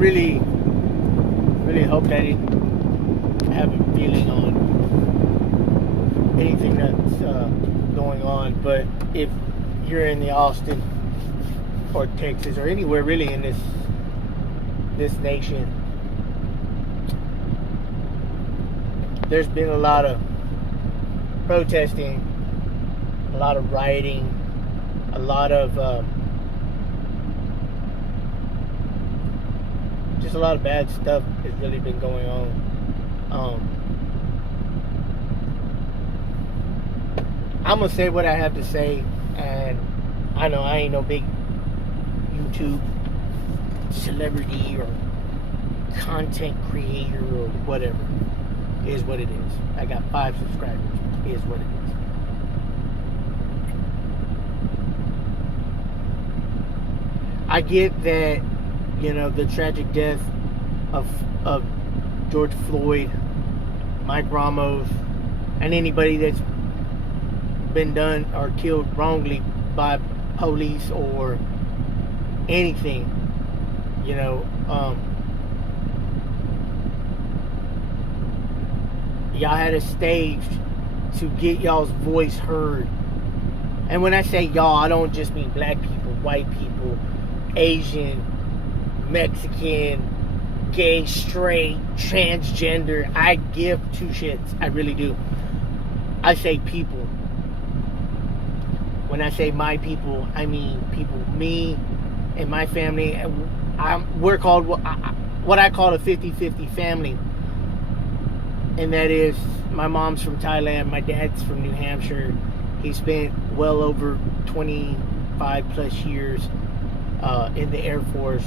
really hope that it have a feeling on anything that's going on. But if you're in the Austin or Texas or anywhere really in this nation, there's been a lot of protesting, a lot of rioting, a lot of just a lot of bad stuff has really been going on. I'm gonna say what I have to say, and I know I ain't no big YouTube celebrity or content creator or whatever. It is what it is. I got 5 subscribers. It is what it is. I get that, you know, the tragic death of George Floyd, Mike Ramos, and anybody that's been done or killed wrongly by police or anything, you know, y'all had a stage to get y'all's voice heard. And when I say y'all, I don't just mean black people, white people, Asian, Mexican, gay, straight, transgender. I give 2 shits. I really do. I say people. When I say my people, I mean people. Me and my family. We're called what I call a 50-50 family. And that is, my mom's from Thailand, my dad's from New Hampshire. He spent well over 25 plus years in the Air Force.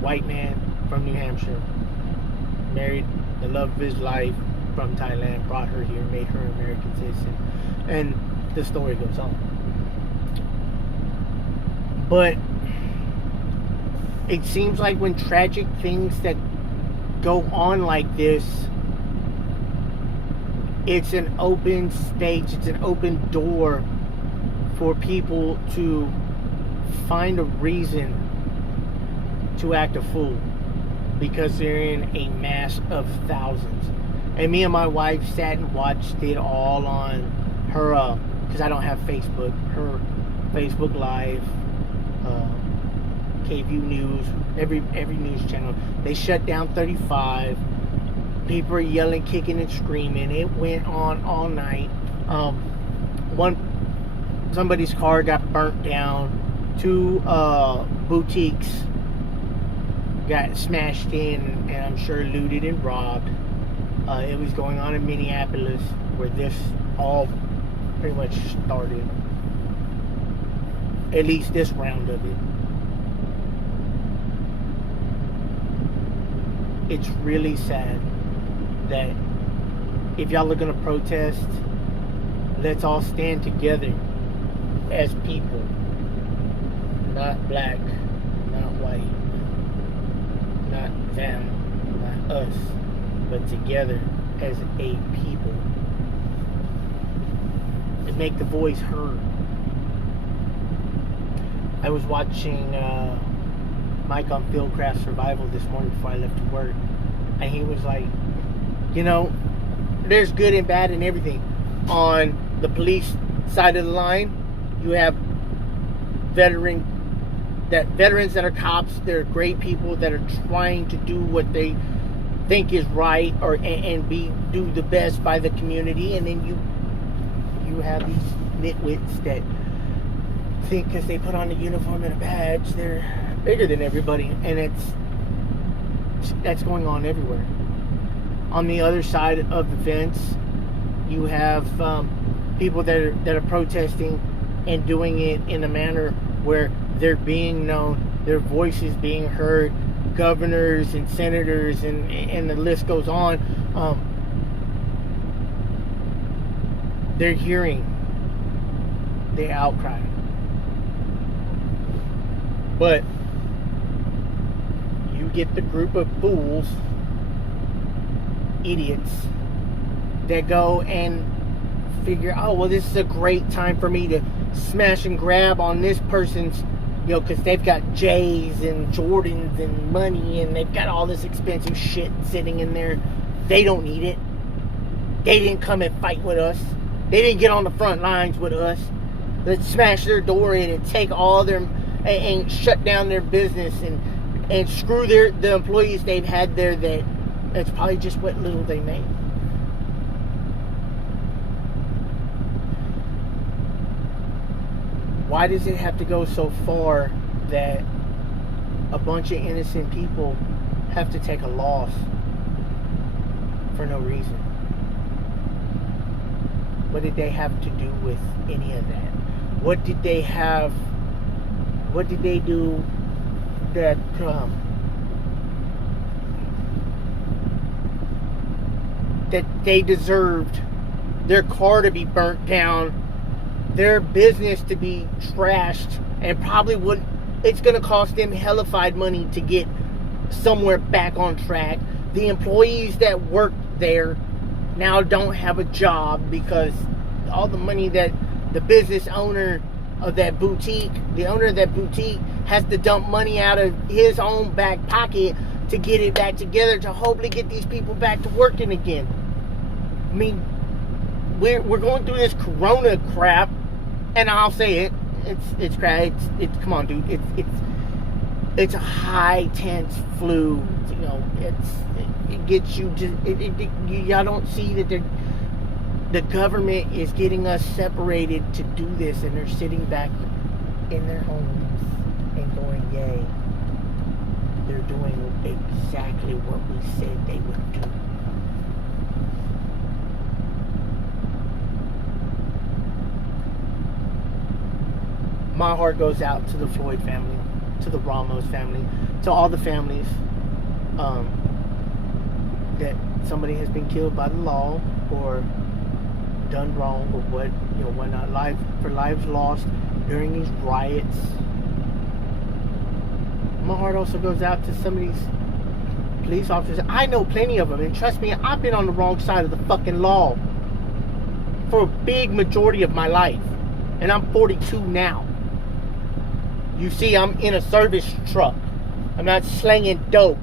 White man from New Hampshire. Married the love of his life from Thailand. Brought her here, made her an American citizen. And the story goes on. But it seems like when tragic things that go on like this, it's an open stage, it's an open door for people to find a reason to act a fool because they're in a mass of thousands. And me and my wife sat and watched it all on her, because I don't have Facebook, her Facebook Live, KView News, every news channel. They shut down 35. People are yelling, kicking, and screaming. It went on all night. Somebody's car got burnt down. 2 boutiques got smashed in, and I'm sure looted and robbed. It was going on in Minneapolis, where this all pretty much started. At least this round of it. It's really sad that if y'all are gonna protest, let's all stand together as people. Not black, not white, not them, not us, but together as a people. And make the voice heard. I was watching Mike on Fieldcraft Survival this morning before I left to work, and he was like, you know, there's good and bad in everything. On the police side of the line, you have veterans that are cops. They're great people that are trying to do what they think is right, or do the best by the community. And then you have these nitwits that think because they put on a uniform and a badge, they're bigger than everybody, and that's going on everywhere. On the other side of the fence, you have people that are protesting and doing it in a manner where they're being known, their voices being heard, governors and senators, and the list goes on. They're hearing the outcry. But you get the group of fools, idiots, that go and figure, oh, well, this is a great time for me to smash and grab on this person's You know, because they've got J's and Jordans and money, and they've got all this expensive shit sitting in there. They don't need it. They didn't come and fight with us. They didn't get on the front lines with us. Let's smash their door in and take all their and shut down their business and screw the employees they've had there. That's probably just what little they made. Why does it have to go so far that a bunch of innocent people have to take a loss for no reason? What did they have to do with any of that? What did they do that that they deserved their car to be burnt down, their business to be trashed, and probably it's going to cost them hellified money to get somewhere back on track. The employees that worked there now don't have a job because all the money that the business owner of that boutique, the owner of that boutique, has to dump money out of his own back pocket to get it back together to hopefully get these people back to working again. I mean, we're going through this corona crap, and I'll say it, it's crap. It's come on, dude. It's a high tense flu. You know, it gets you just y'all don't see that the government is getting us separated to do this, and they're sitting back in their homes and going, yay. They're doing exactly what we said they would do. My heart goes out to the Floyd family, to the Ramos family, to all the families that somebody has been killed by the law or done wrong or whatnot. Lives lost during these riots. My heart also goes out to some of these police officers. I know plenty of them, and trust me, I've been on the wrong side of the fucking law for a big majority of my life, and I'm 42 now. You see, I'm in a service truck. I'm not slanging dope.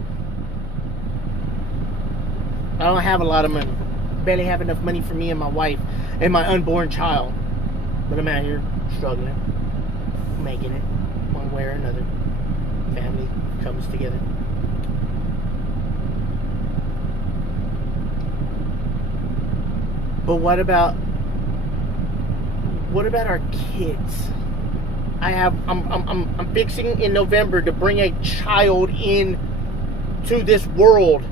I don't have a lot of money. Barely have enough money for me and my wife and my unborn child. But I'm out here struggling, making it one way or another. Family comes together. But what about our kids? I'm fixing in November to bring a child in to this world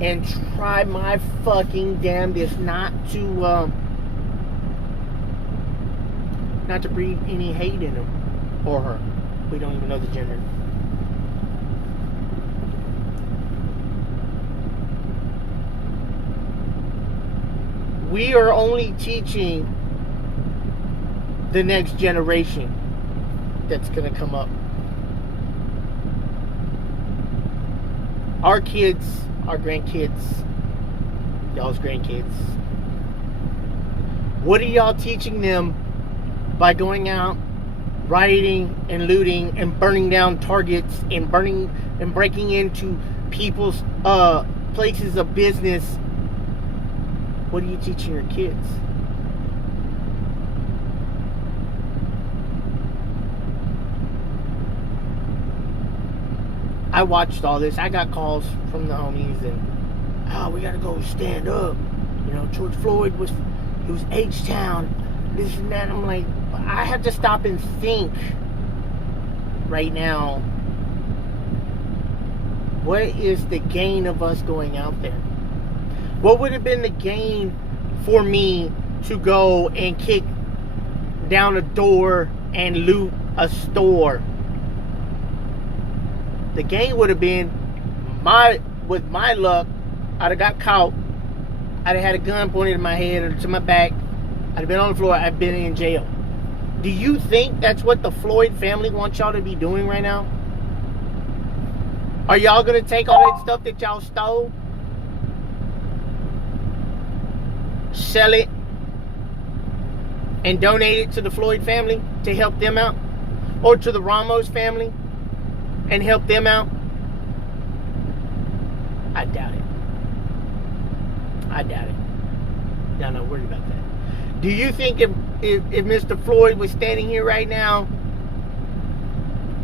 and try my fucking damnedest not to breed any hate in him or her. We don't even know the gender. We are only teaching the next generation that's going to come up. Our kids, our grandkids, y'all's grandkids. What are y'all teaching them by going out, rioting and looting and burning down targets and breaking into people's places of business? What are you teaching your kids? I watched all this. I got calls from the homies and, we gotta go stand up. You know, George Floyd was H-Town, this and that. I'm like, I have to stop and think right now, what is the gain of us going out there? What would have been the gain for me to go and kick down a door and loot a store? The gain would have been, with my luck, I'd have got caught. I'd have had a gun pointed at my head or to my back. I'd have been on the floor. I'd been in jail. Do you think that's what the Floyd family wants y'all to be doing right now? Are y'all going to take all that stuff that y'all stole, sell it, and donate it to the Floyd family to help them out? or to the Ramos family and help them out? I doubt it. I doubt it. Y'all not worried about that. Do you think if Mr. Floyd was standing here right now,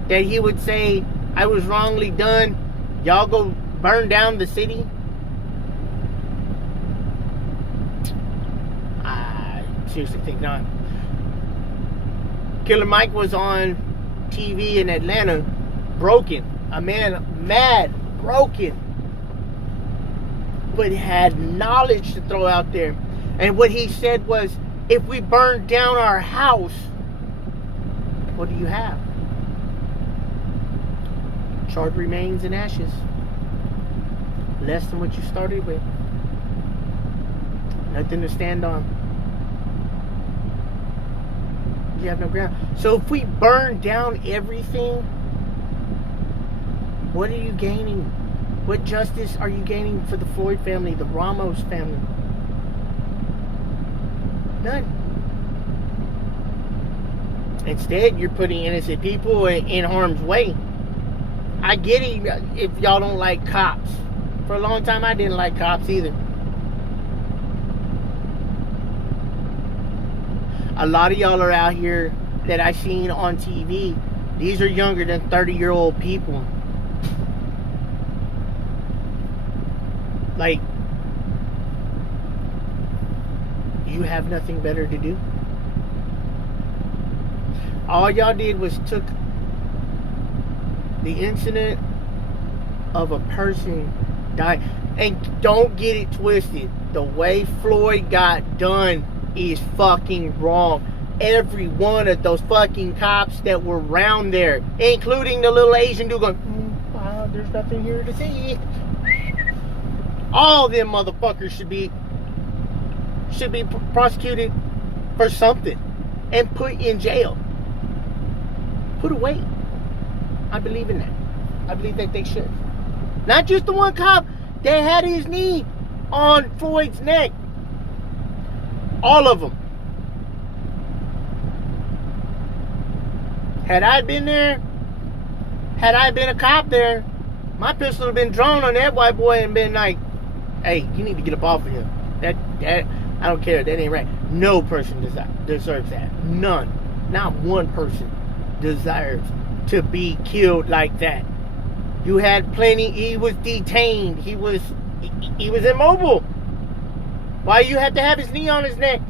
that he would say, I was wrongly done, y'all go burn down the city? I seriously think not. Killer Mike was on TV in Atlanta, broken. A man mad, broken, but had knowledge to throw out there. And what he said was, if we burn down our house, what do you have? Charred remains and ashes. Less than what you started with. Nothing to stand on. You have no ground. So if we burn down everything, what are you gaining? What justice are you gaining for the Floyd family, the Ramos family? None. Instead, you're putting innocent people in harm's way. I get it if y'all don't like cops. For a long time, I didn't like cops either. A lot of y'all are out here that I seen on TV. These are younger than 30-year-old people. Like, you have nothing better to do. All y'all did was took the incident of a person dying. And don't get it twisted. The way Floyd got done is fucking wrong. Every one of those fucking cops that were around there, including the little Asian dude going, wow, there's nothing here to see. All them motherfuckers should be prosecuted for something and put in jail. Put away. I believe in that. I believe that they should. Not just the one cop that had his knee on Floyd's neck. All of them. Had I been there, had I been a cop there, my pistol would have been drawn on that white boy and been like, hey, you need to get up off of him. That I don't care. That ain't right. No person deserves that. None. Not one person deserves to be killed like that. You had plenty. He was detained. He was immobile. Why you have to have his knee on his neck?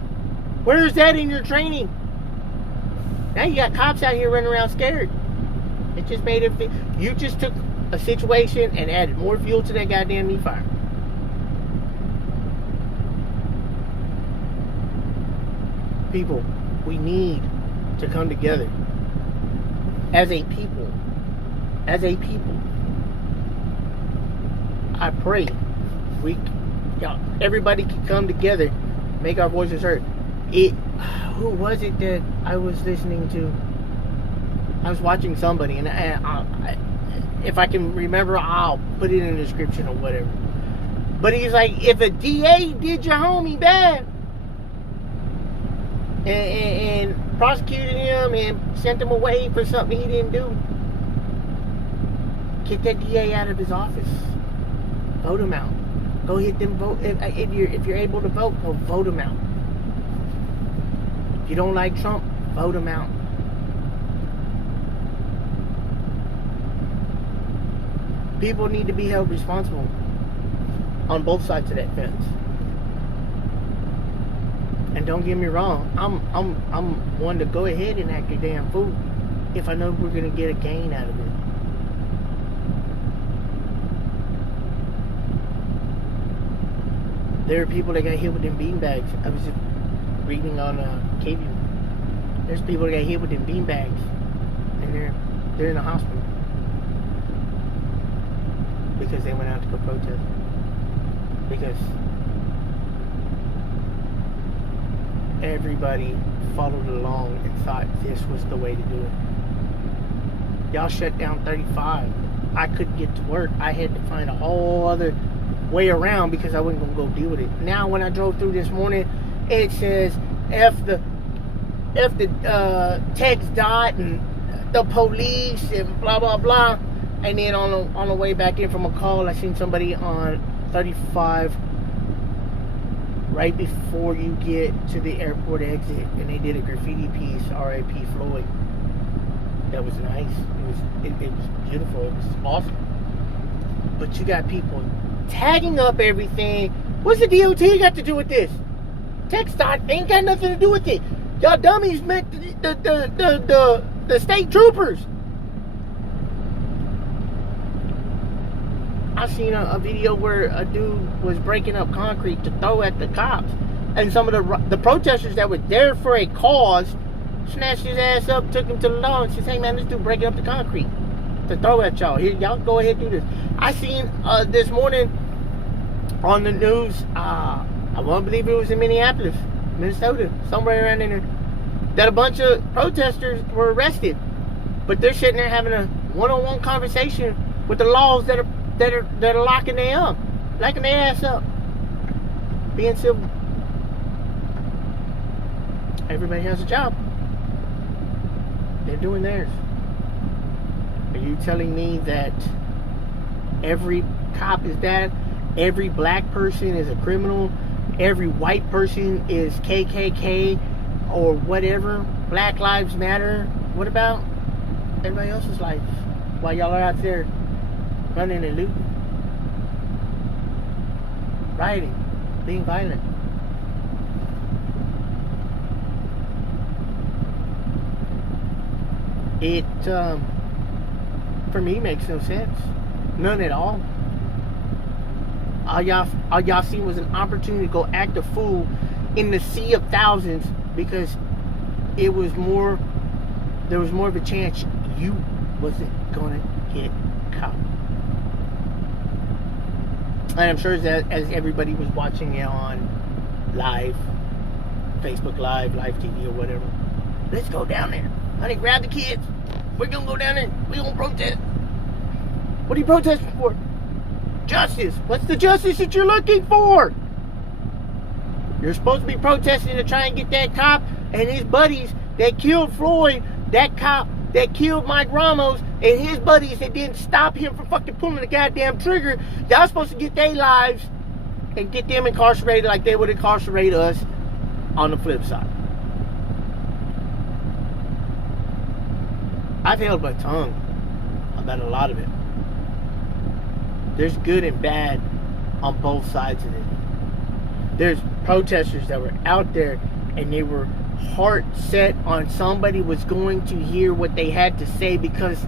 Where is that in your training? Now you got cops out here running around scared. It just made it. You just took a situation and added more fuel to that goddamn knee fire. People, we need to come together as a people. As a people. I pray everybody can come together, make our voices heard. Who was it that I was listening to? I was watching somebody, and I, if I can remember, I'll put it in the description or whatever. But he's like, if a DA did your homie bad and prosecuted him and sent him away for something he didn't do, get that DA out of his office. Vote him out. Go hit them vote. If you're able to vote, go vote him out. If you don't like Trump, vote him out. People need to be held responsible on both sides of that fence. And don't get me wrong, I'm one to go ahead and act a damn fool if I know we're gonna get a gain out of it. There are people that got hit with them beanbags. I was just reading on KVU. There's people that got hit with them beanbags, and they're in the hospital because they went out to go protest. Because everybody followed along and thought this was the way to do it. Y'all shut down 35. I couldn't get to work. I had to find a whole other way around because I wasn't gonna go deal with it. Now when I drove through this morning, it says F the text dot and the police and blah blah blah. And then on the way back in from a call, I seen somebody on 35 right before you get to the airport exit, and they did a graffiti piece, R.I.P. Floyd. That was nice. It was beautiful. It was awesome. But you got people tagging up everything. What's the DOT got to do with this? TxDOT ain't got nothing to do with it. Y'all dummies meant the state troopers. I seen a video where a dude was breaking up concrete to throw at the cops, and some of the protesters that were there for a cause snatched his ass up, took him to the law, and said, "Hey man, this dude breaking up the concrete to throw at y'all. Here, y'all go ahead and do this." I seen this morning on the news. I won't believe it was in Minneapolis, Minnesota, somewhere around in there, that a bunch of protesters were arrested, but they're sitting there having a one-on-one conversation with the laws that are locking their ass up, being civil. Everybody has a job. They're doing theirs. Are you telling me that every cop is that? Every black person is a criminal? Every white person is KKK or whatever? Black Lives Matter? What about everybody else's lives while y'all are out there running and looting, rioting, being violent? It, for me, makes no sense. None at all. All y'all seen was an opportunity to go act a fool in the sea of thousands, because there was more of a chance you wasn't gonna get caught. And I'm sure that as everybody was watching it on live, Facebook Live TV or whatever, let's go down there. Honey, grab the kids. We're gonna go down there. We're gonna protest. What are you protesting for? Justice. What's the justice that you're looking for? You're supposed to be protesting to try and get that cop and his buddies that killed Floyd, that cop that killed Mike Ramos, and his buddies that didn't stop him from fucking pulling the goddamn trigger. Y'all supposed to get their lives and get them incarcerated like they would incarcerate us on the flip side. I've held my tongue about a lot of it. There's good and bad on both sides of it. There's protesters that were out there and they were heart set on somebody was going to hear what they had to say because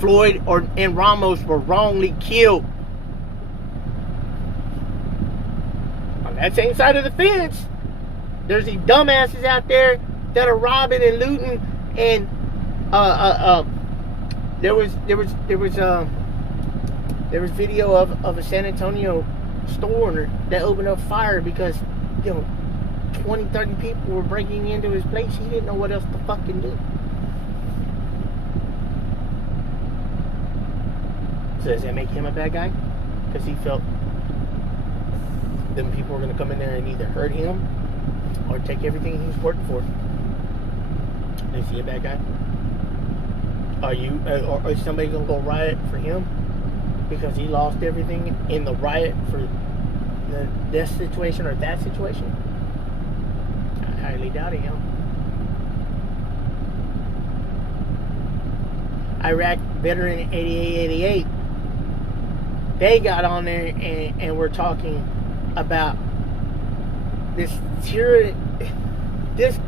Floyd and Ramos were wrongly killed. On that same side of the fence, there's these dumbasses out there that are robbing and looting, and there was video of a San Antonio store owner that opened up fire because 20, 30 people were breaking into his place. He didn't know what else to fucking do. So does that make him a bad guy? Because he felt them people were going to come in there and either hurt him or take everything he was working for. Is he a bad guy? Are you, or is somebody going to go riot for him because he lost everything in the riot for this situation or that situation? I highly doubt it, Iraq veteran 8888, they got on there and were talking about this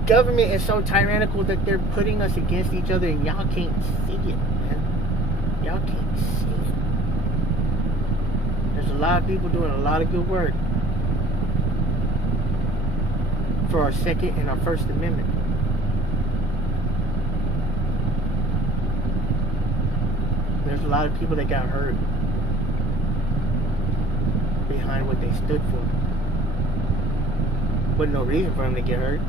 government is so tyrannical that they're putting us against each other, and y'all can't see it, man. Y'all can't see it. There's a lot of people doing a lot of good work for our Second and our First Amendment. There's a lot of people that got hurt behind what they stood for. With no reason for them to get hurt.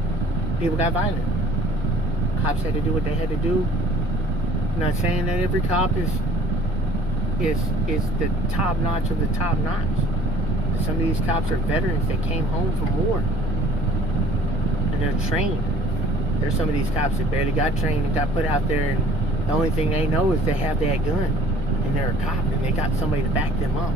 People got violent. Cops had to do what they had to do. I'm not saying that every cop is the top notch of the top notch. Some of these cops are veterans that came home from war. And they're trained. There's some of these cops that barely got trained and got put out there and The only thing they know is they have that gun and they're a cop and they got somebody to back them up.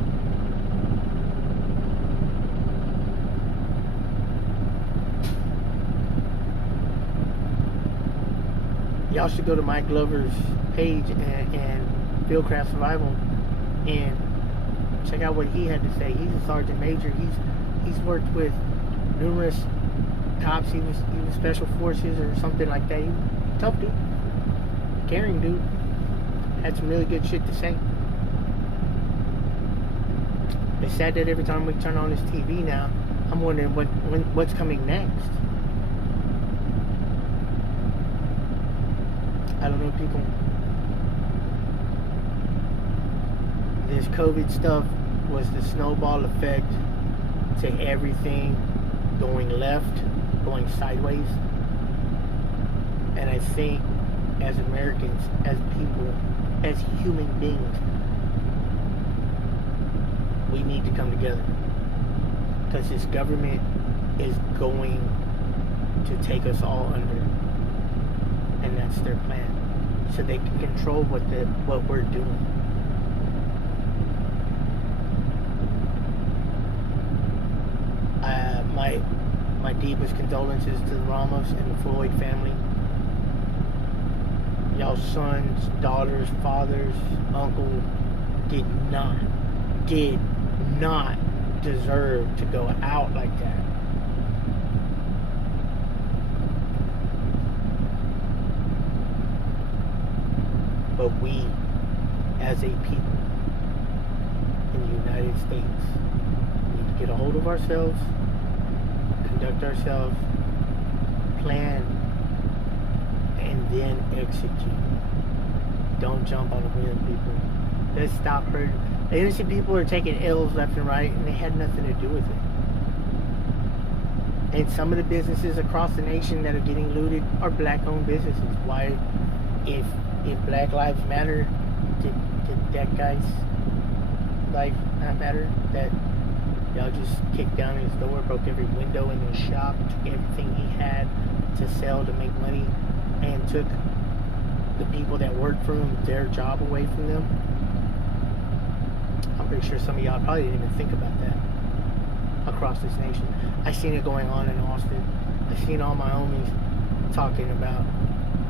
Y'all should go to Mike Glover's page and Fieldcraft Survival and check out what he had to say. He's a sergeant major. He's worked with numerous cops. He was special forces or something like that. He was tough dude, caring dude. Had some really good shit to say. It's sad that every time we turn on this TV now, I'm wondering what's coming next. I don't know, people. This COVID stuff was the snowball effect to everything going left, going sideways. And I think as Americans, as people, as human beings, we need to come together. Because this government is going to take us all under. And that's their plan. So they can control what we're doing. My deepest condolences to the Ramos and the Floyd family. Y'all's sons, daughters, fathers, uncle did not deserve to go out like that. But we, as a people in the United States, need to get a hold of ourselves, conduct ourselves, plan, and then execute. Don't jump on the whim, people. Let's stop hurting. The innocent people are taking L's left and right, and they had nothing to do with it. And some of the businesses across the nation that are getting looted are black-owned businesses. Why, if Black Lives Matter, did that guy's life not matter? That y'all just kicked down his door, broke every window in his shop, took everything he had to sell to make money, and took the people that worked for him, their job away from them? I'm pretty sure some of y'all probably didn't even think about that across this nation. I seen it going on in Austin. I seen all my homies talking about,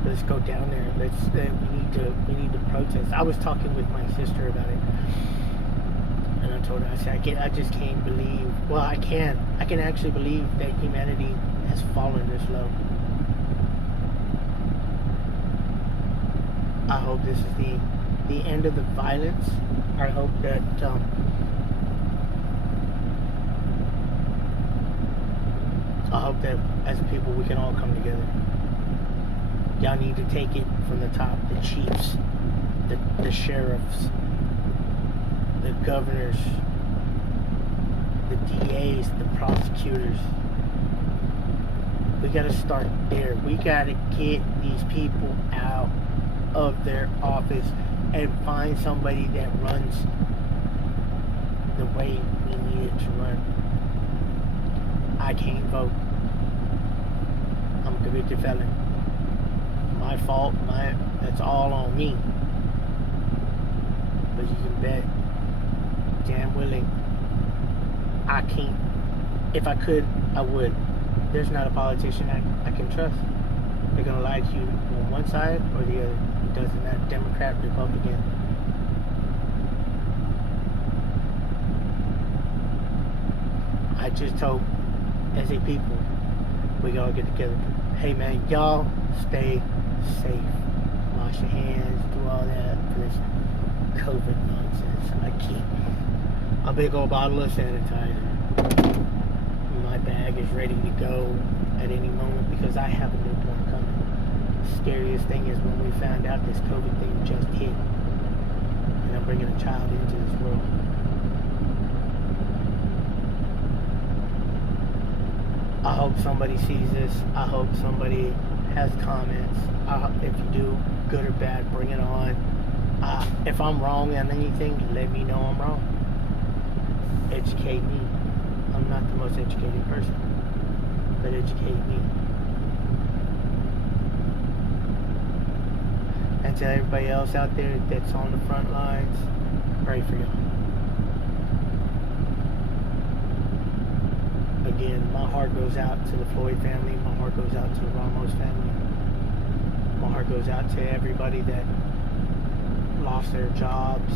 let's go down there. We need to protest. I was talking with my sister about it, and I told her, I said, I just can't believe. Well, I can actually believe that humanity has fallen this low. I hope this is the end of the violence. I hope that as a people we can all come together. Y'all need to take it from the top. The chiefs, the sheriffs, the governors, the DAs, the prosecutors. We gotta start there. We gotta get these people out of their office and find somebody that runs the way we need it to run. I can't vote. I'm a convicted felon. My fault, that's all on me. But you can bet, damn willing, I can't. If I could, I would. There's not a politician I can trust. They're gonna lie to you on one side or the other. It doesn't matter, Democrat, Republican. I just hope, as a people, we all get together. Hey man, y'all stay safe. Wash your hands, do all that for this COVID nonsense. I keep a big old bottle of sanitizer. My bag is ready to go at any moment because I have a newborn coming. The scariest thing is when we found out this COVID thing just hit, and I'm bringing a child into this world. I hope somebody sees this. I hope somebody has comments. If you do, good or bad, bring it on. If I'm wrong on anything, let me know I'm wrong. Educate me. I'm not the most educated person, but educate me. And to everybody else out there that's on the front lines, pray for y'all. Again, my heart goes out to the Floyd family. My heart goes out to the Ramos family. My heart goes out to everybody that lost their jobs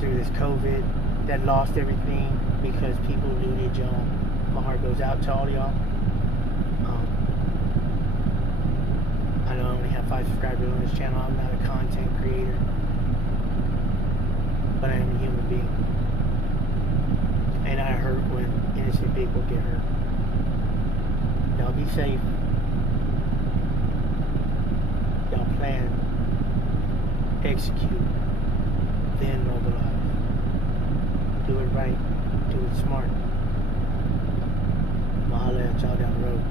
through this COVID, that lost everything because people looted y'all. My heart goes out to all y'all. I know I only have 5 subscribers on this channel. I'm not a content creator, but I am a human being. And I hurt when innocent people get hurt. Y'all be safe. Y'all plan, execute, then mobilize. Do it right. Do it smart. I'll holler at y'all down the road.